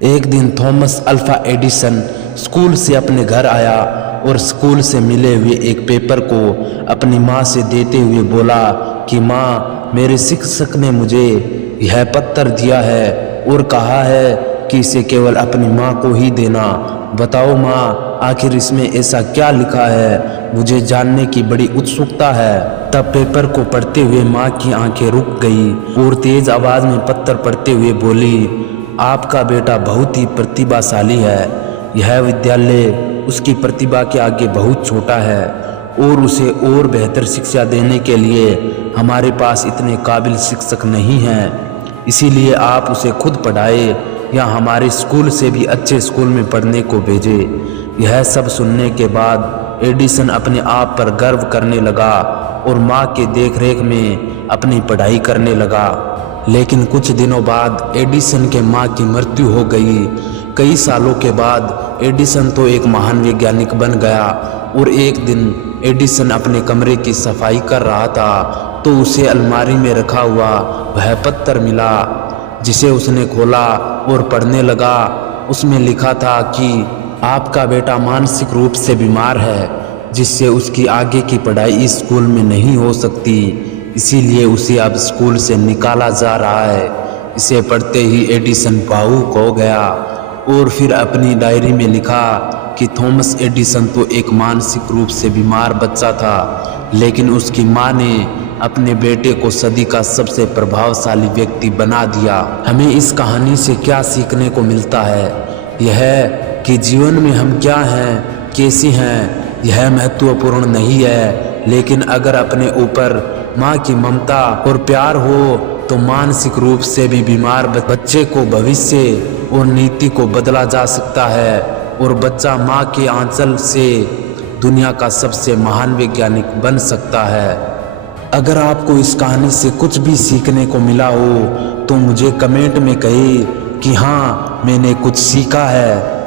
एक दिन Thomas alpha Edison school से अपने घर आया और स्कूल से मिले हुए एक पेपर को अपनी माँ से देते हुए बोला कि माँ, मेरे शिक्षक ने मुझे यह पत्र दिया है और कहा है कि इसे केवल अपनी माँ को ही देना। बताओ माँ, आखिर इसमें ऐसा क्या लिखा है? मुझे जानने की बड़ी उत्सुकता है। तब पेपर को पढ़ते हुए माँ की आंखें रुक गई और तेज आवाज में पत्र पढ़ते हुए बोली, आपका बेटा बहुत ही प्रतिभाशाली है। यह विद्यालय उसकी प्रतिभा के आगे बहुत छोटा है और उसे और बेहतर शिक्षा देने के लिए हमारे पास इतने काबिल शिक्षक नहीं हैं। इसीलिए आप उसे खुद पढ़ाए या हमारे स्कूल से भी अच्छे स्कूल में पढ़ने को भेजे। यह सब सुनने के बाद एडिसन अपने आप पर गर्व करने लगा और माँ के देखरेख में अपनी पढ़ाई करने लगा। लेकिन कुछ दिनों बाद एडिसन के माँ की मृत्यु हो गई। कई सालों के बाद एडिसन तो एक महान वैज्ञानिक बन गया और एक दिन एडिसन अपने कमरे की सफाई कर रहा था तो उसे अलमारी में रखा हुआ वह पत्र मिला, जिसे उसने खोला और पढ़ने लगा। उसमें लिखा था कि आपका बेटा मानसिक रूप से बीमार है, जिससे उसकी आगे की पढ़ाई इस स्कूल में नहीं हो सकती। इसीलिए उसे अब स्कूल से निकाला जा रहा है। इसे पढ़ते ही एडिसन भावुक हो गया और फिर अपनी डायरी में लिखा कि थॉमस एडिसन तो एक मानसिक रूप से बीमार बच्चा था, लेकिन उसकी माँ ने अपने बेटे को सदी का सबसे प्रभावशाली व्यक्ति बना दिया। हमें इस कहानी से क्या सीखने को मिलता है? यह कि जीवन में हम क्या हैं, कैसे हैं, यह महत्वपूर्ण नहीं है, लेकिन अगर अपने ऊपर माँ की ममता और प्यार हो तो मानसिक रूप से भी बीमार बच्चे को भविष्य और नीति को बदला जा सकता है और बच्चा माँ के आंचल से दुनिया का सबसे महान वैज्ञानिक बन सकता है। अगर आपको इस कहानी से कुछ भी सीखने को मिला हो तो मुझे कमेंट में कहिए कि हाँ, मैंने कुछ सीखा है।